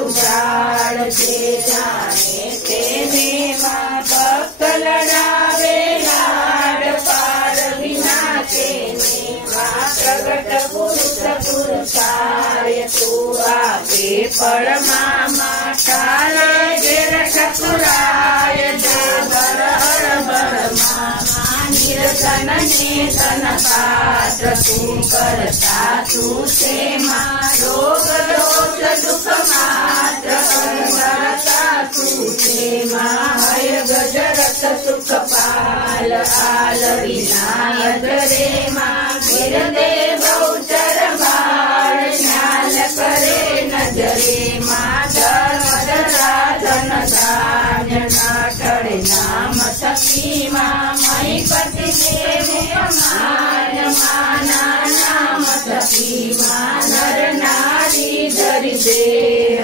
रुजाड़ जे जाने तेने मां भक्त लड़ावे लाड पार विना तेने मां प्रगट पुरुष पुरुषार्य तू आपे परमा माठाले घेर ठकुराय जागर हर बर मामा निर्धन नेतन पात्र तू करता तू से मां रोग दोष दुख मात्र करता तू से मां हय गजरथ सुख पाल आल विनायक रे मां गिर दे बहुचर बाळ ख्याल करे नजरे मां धर्म धरा धन धान्य नाटड़े नाम सखी मां मई पति देवे मान माना नाम सखी मां नर नारी धरि दे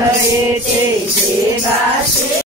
हरे ते बासे।